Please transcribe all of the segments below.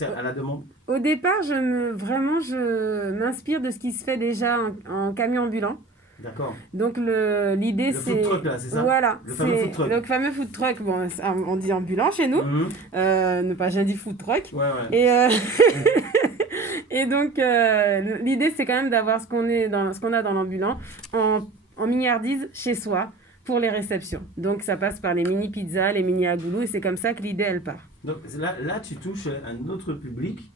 C'est à la demande. Au départ, je m'inspire de ce qui se fait déjà en camion ambulant. D'accord. Donc l'idée Le food c'est truck là, c'est ça? voilà, Le fameux food c'est truck. le fameux food truck. Bon, on dit ambulant chez nous, Mhm. ne pas j'ai dit food truck. Ouais, ouais. Et et donc l'idée c'est quand même d'avoir ce qu'on a dans l'ambulant en mignardise chez soi pour les réceptions. Donc ça passe par les mini pizzas, les mini agoulous et c'est comme ça que l'idée elle part. Donc là, tu touches un autre public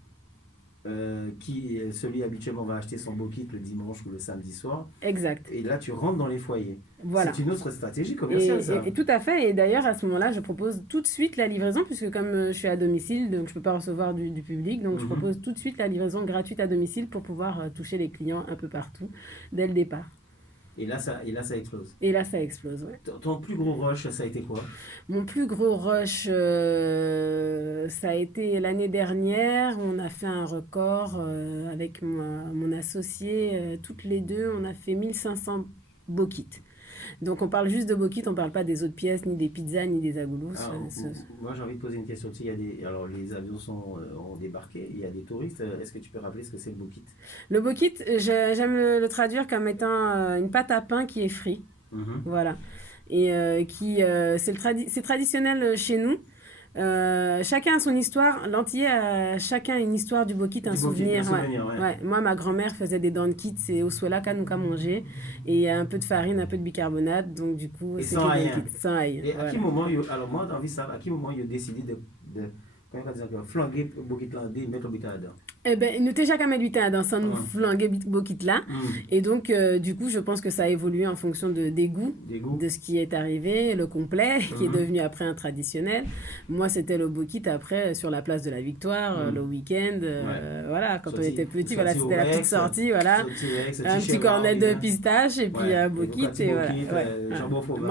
qui est celui habituellement va acheter son beau kit le dimanche ou le samedi soir. Exact. Et là, tu rentres dans les foyers. Voilà. C'est une autre stratégie commerciale, ça. Et tout à fait. Et d'ailleurs, à ce moment-là, je propose tout de suite la livraison, puisque comme je suis à domicile, donc je ne peux pas recevoir du public. Donc, je propose tout de suite la livraison gratuite à domicile pour pouvoir toucher les clients un peu partout dès le départ. Et là, ça explose. Et là, ça explose, ouais. Ton plus gros rush, ça a été quoi? Mon plus gros rush, ça a été l'année dernière. On a fait un record avec mon associé. Toutes les deux, on a fait 1500 beaux kits. Donc on parle juste de beaux kits, on parle pas des autres pièces, ni des pizzas, ni des agoulos. Moi j'ai envie de poser une question. Tu sais, alors les avions ont débarqué, il y a des touristes. Est-ce que tu peux rappeler ce que c'est le beau kit? Le beau kit, j'aime le traduire comme étant une pâte à pain qui est frite. Voilà. Et c'est traditionnel chez nous. Chacun a son histoire. L'antillais a chacun une histoire du beau kit, un souvenir. Ouais. Moi, ma grand-mère faisait des dents de kit, c'est au souela nous qu'à manger. Et un peu de farine, un peu de bicarbonate. Donc, du coup, c'est sans rien. Sans rien. Et à quel moment, alors moi, j'ai envie de savoir, à quel moment il a décidé de comment on va dire, flanguer le beau kit là, et mettre le bicarbonate là-dedans? Eh ben, il ne t'est jamais habité à danser nous flanguer Bokit là. Et donc, du coup, je pense que ça a évolué en fonction des goûts, de ce qui est arrivé, le complet, qui est devenu après un traditionnel. Moi, c'était le Bokit après sur la place de la Victoire, le week-end. Voilà, quand on était petit, voilà, c'était la petite sortie, voilà. Un petit cornet de pistache et puis un Bokit. Et voilà.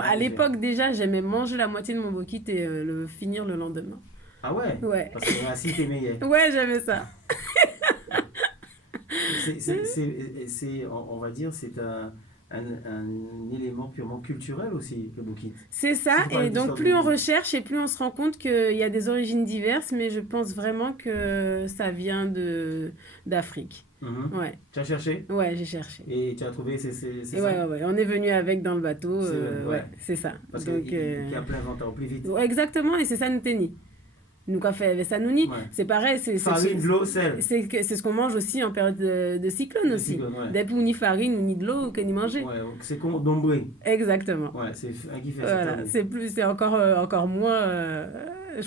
À l'époque, déjà, j'aimais manger la moitié de mon Bokit et le finir le lendemain. Ah ouais? Ouais. Parce que assis, t'aimais. Ouais, j'aimais ça. On va dire, c'est un élément purement culturel aussi, le beau kit. C'est ça, et donc plus on recherche et plus on se rend compte qu'il y a des origines diverses, mais je pense vraiment que ça vient d'Afrique. Ouais. Tu as cherché? Ouais, j'ai cherché. Et tu as trouvé c'est ça? Ouais. On est venu avec dans le bateau. C'est ça. Parce qu'il y a plein d'inventaires plus vite. Exactement, et c'est ça nous tenait. Nous, quand on fait Sanouni, c'est pareil. Farine, de l'eau, sel. C'est ce qu'on mange aussi en période de cyclone aussi. Dès que ni farine, ni de l'eau, que ni manger. Ouais, c'est comme d'ombré. Exactement. Ouais, c'est un qui fait voilà, c'est encore moins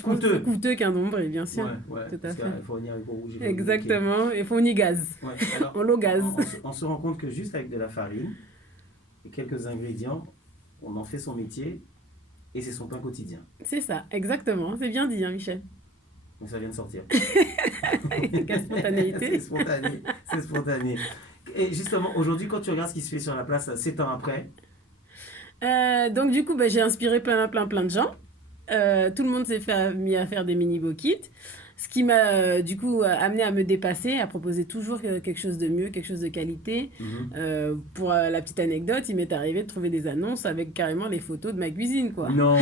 coûteux qu'un nombré, bien sûr. Ouais, tout à fait. Il faut venir avec rouge. Exactement, il faut ni gaz. Ouais, alors, on l'eau gaz. On se rend compte que juste avec de la farine et quelques ingrédients, on en fait son métier. Et c'est son pain quotidien. C'est ça, exactement. C'est bien dit, hein, Michel. Donc ça vient de sortir. Quelle spontanéité. C'est spontané. Et justement, aujourd'hui, quand tu regardes ce qui se fait sur la place 7 ans après... donc du coup, j'ai inspiré plein de gens. Tout le monde s'est mis à faire des mini-beaux kits. Ce qui m'a du coup amené à me dépasser, à proposer toujours quelque chose de mieux, quelque chose de qualité. Pour la petite anecdote, il m'est arrivé de trouver des annonces avec carrément les photos de ma cuisine, quoi. Non.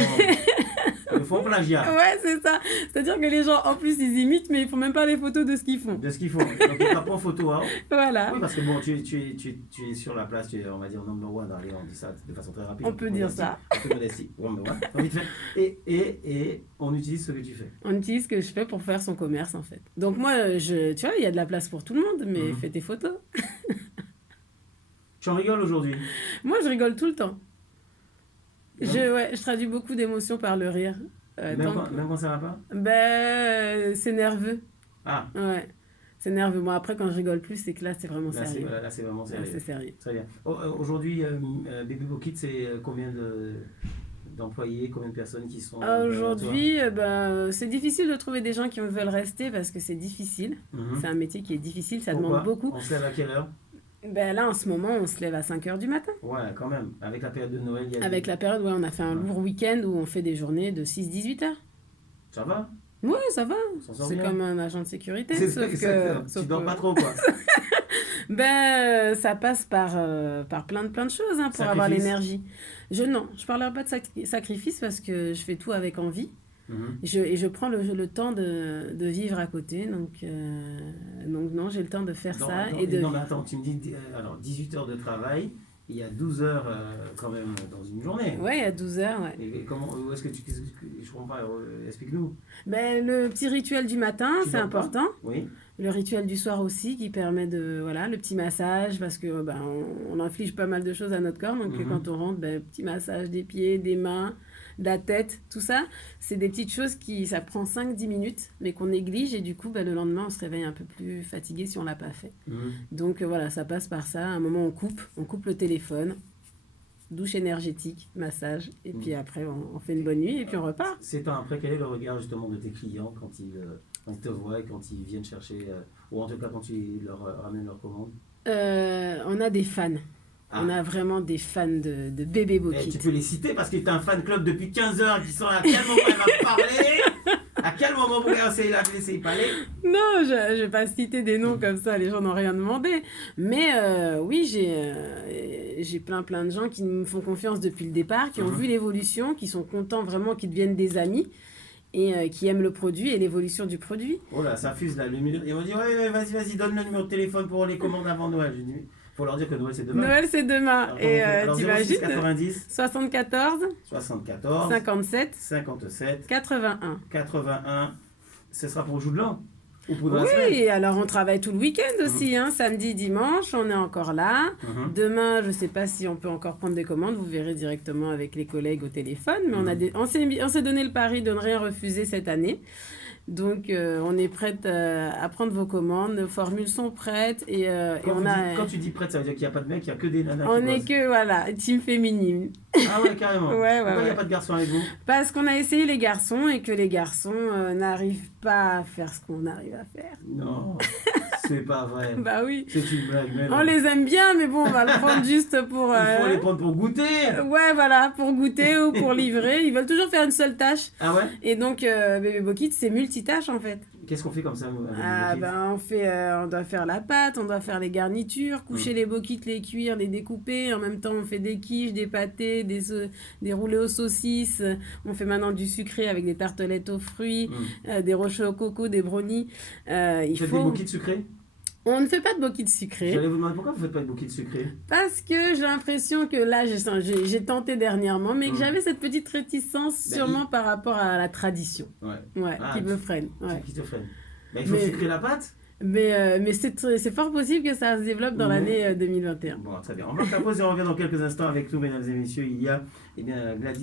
Ils font plagiat. Ouais, c'est ça. C'est-à-dire que les gens, en plus, ils imitent, mais ils font même pas les photos de ce qu'ils font. De ce qu'ils font. Donc, ils prennent en photo. Hein. Voilà. Oui, parce que bon, tu es sur la place, tu es, on va dire, number one. Allez, on dit ça de façon très rapide. On peut dire ça. Un peu modestie. Et on utilise ce que tu fais. On utilise ce que je fais pour faire son commerce, en fait. Donc moi, tu vois, il y a de la place pour tout le monde, mais fais tes photos. Tu en rigoles aujourd'hui? Moi, je rigole tout le temps. Je traduis beaucoup d'émotions par le rire. Même quand ça va pas? C'est nerveux. Ah. Ouais. C'est nerveux. Moi, après, quand je rigole plus, c'est que là, c'est vraiment sérieux. Là, c'est vraiment sérieux. C'est sérieux. Très bien. Aujourd'hui, Baby Beau Kit, c'est combien d'employés, combien de personnes qui sont... Aujourd'hui, c'est difficile de trouver des gens qui veulent rester parce que c'est difficile. C'est un métier qui est difficile, ça demande beaucoup. On se lève à quelle heure? Là, en ce moment, on se lève à 5h du matin. Ouais, quand même. Avec la période de Noël, Avec la période, on a fait un lourd week-end où on fait des journées de 6-18 heures. Ça va? Ouais, ça va. C'est comme un agent de sécurité. Tu dors pas trop, quoi. Ça passe par plein de choses pour avoir l'énergie. Je parlerai pas de sacrifice parce que je fais tout avec envie. Et je prends le temps de vivre à côté. Donc non, j'ai le temps de faire ça. Non, mais attends, tu me dis, alors 18 heures de travail, il y a 12 heures quand même dans une journée. Oui, il y a 12 heures, ouais. Et comment, où est-ce que je comprends pas, explique-nous. Ben, le petit rituel du matin, c'est important. Oui. Le rituel du soir aussi, qui permet le petit massage, parce que on inflige pas mal de choses à notre corps. Donc quand on rentre, petit massage des pieds, des mains, de la tête, tout ça. C'est des petites choses ça prend 5-10 minutes, mais qu'on néglige. Et du coup, le lendemain, on se réveille un peu plus fatigué si on l'a pas fait. Donc voilà, ça passe par ça. À un moment, on coupe le téléphone, douche énergétique, massage, et puis après, on fait une bonne nuit, et puis on repart. C'est temps après, quel est le regard justement de tes clients quand ils te voient et quand ils viennent chercher, ou en tout cas quand tu leur ramènes leur commande? On a des fans. On a vraiment des fans de bébé Bokit. Tu peux les citer parce que tu es un fan club depuis 15 heures qui sont à quel moment elle va parler. À quel moment vous allez la laisser parler? Non, je ne vais pas citer des noms comme ça, les gens n'ont rien demandé. Mais oui, j'ai plein de gens qui me font confiance depuis le départ, qui ont vu l'évolution, qui sont contents vraiment, qui deviennent des amis et qui aiment le produit et l'évolution du produit. Oh là, ça fuse là. Ils m'ont dit, ouais, vas-y, donne le numéro de téléphone pour les commandes avant Noël. J'ai dit, faut leur dire que Noël c'est demain. Noël c'est demain. Alors, et t'imagines 90 74 57 81. Ce sera pour le jour de l'an ou pour oui, alors on travaille tout le week-end aussi, samedi, dimanche, on est encore là. Demain, je ne sais pas si on peut encore prendre des commandes, vous verrez directement avec les collègues au téléphone, mais on s'est donné le pari de ne rien refuser cette année. Donc, on est prête à prendre vos commandes. Nos formules sont prêtes. Quand tu dis prête, ça veut dire qu'il n'y a pas de mec, il n'y a que des nanas. On n'est que, team féminine. Ah ouais, carrément. Pourquoi il n'y a pas de garçons avec vous? Parce qu'on a essayé les garçons et que les garçons n'arrivent pas à faire ce qu'on arrive à faire. Non, c'est pas vrai. Bah oui. C'est une blague. Mais on les aime bien, mais bon, on va le prendre juste pour... Il faut les prendre pour goûter. Ouais, voilà, pour goûter ou pour livrer. Ils veulent toujours faire une seule tâche. Ah ouais? Et donc, bébé Bokit, c'est multitâche en fait. Qu'est-ce qu'on fait comme ça? On doit faire la pâte, on doit faire les garnitures, coucher les Bokits, les cuire, les découper. En même temps, on fait des quiches, des pâtés, des roulés aux saucisses. On fait maintenant du sucré avec des tartelettes aux fruits, des rochers au coco, des brownies. Vous faites des Bokits sucrés? On ne fait pas de Bokits sucrés. J'allais vous demander pourquoi vous ne faites pas de Bokits sucrés? Parce que j'ai l'impression que là, j'ai tenté dernièrement, mais que j'avais cette petite réticence sûrement par rapport à la tradition. Qui me freine. Qui te freine. Il faut sucrer la pâte? Mais c'est fort possible que ça se développe dans l'année 2021. Bon, très bien. On va faire pause et on revient dans quelques instants avec nous, mesdames et messieurs. Il y a Gladys.